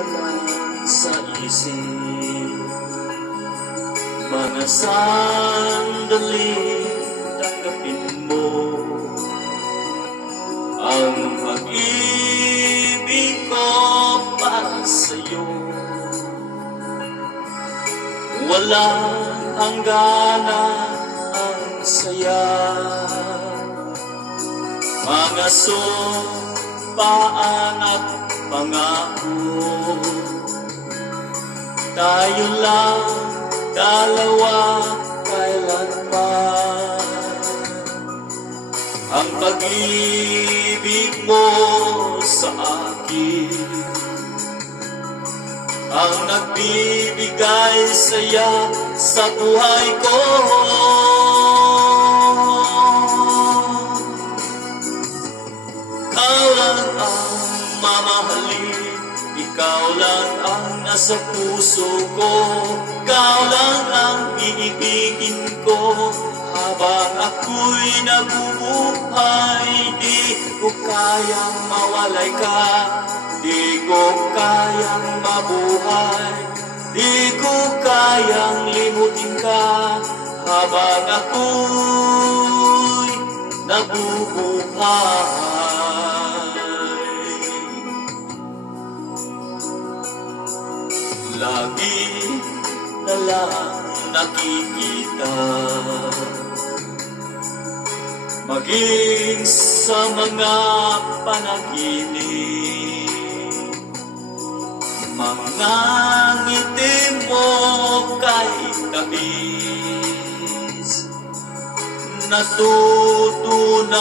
na lang sa isip. Mga sandali, tanggapin mo ang pag-ibig ko para sa'yo. Walang hangganan ang saya, mga sumpaan at pangako. Tayo lang dalawa kailanman. Ang pag-ibig mo sa akin ang nagbibigay saya sa buhay ko. Ikaw lang ang mamahalin, ikaw lang ang nasa puso ko, ikaw lang ang iibigin ko. Habang ako'y nabubuhay, di ko kayang mawalay ka, di ko kayang mabuhay, di ko kayang limutin ka. Habang ako'y nabubuhay, lagi na lang nakikita, maging sa mga panaginip, mga ngiti mo kahit tamis, natutunaw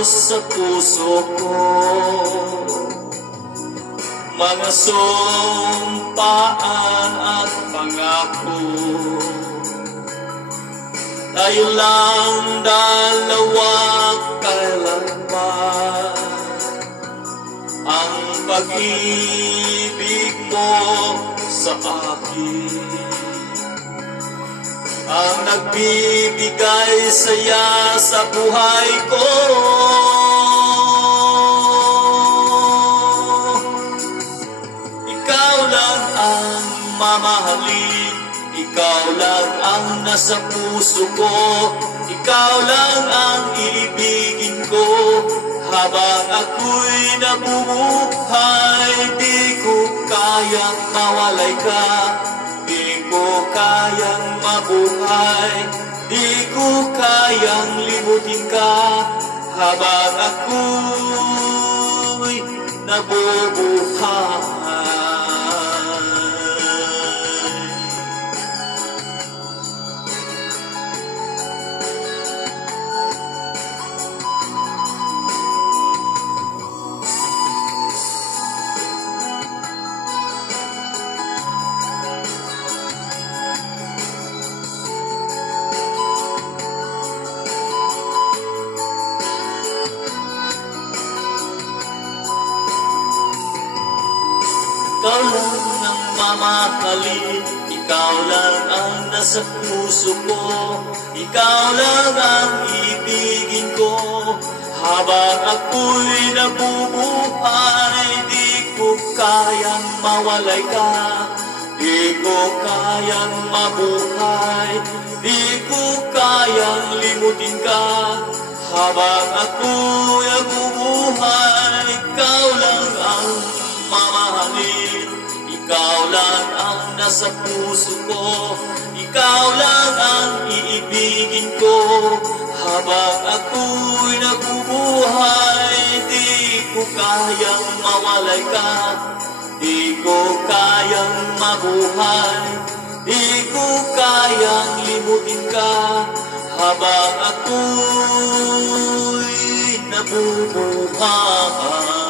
sa puso ko. Mga sumpaan at pangako, tayo lang dalawa kailanman. Ang pag-ibig mo sa akin ang nagbibigay saya sa buhay ko. Ikaw lang ang mamahalin, ikaw lang ang nasa puso ko, ikaw lang ang iibigin ko. Habang ako'y nabubuhay, di ko kayang mawalay ka, di ko kayang mabuhay, di ko kayang limutin ka. Habang ako'y nabubuhay. Ikaw lang ang mamahalin, ikaw lang ang nasa puso ko, ikaw lang ang ibigin ko. Habang ako'y nabubuhay, di ko kayang mawalay ka, di ko kayang mabuhay, di ko kayang limutin ka. Habang ako'y nabubuhay, ikaw lang ang mamahalin, ikaw lang ang nasa puso ko, ikaw lang ang iibigin ko. Habang ako'y nabubuhay, di ko kayang mawalay ka, di ko kayang mabuhay, di ko kayang limutin ka. Habang ako'y nabubuhay.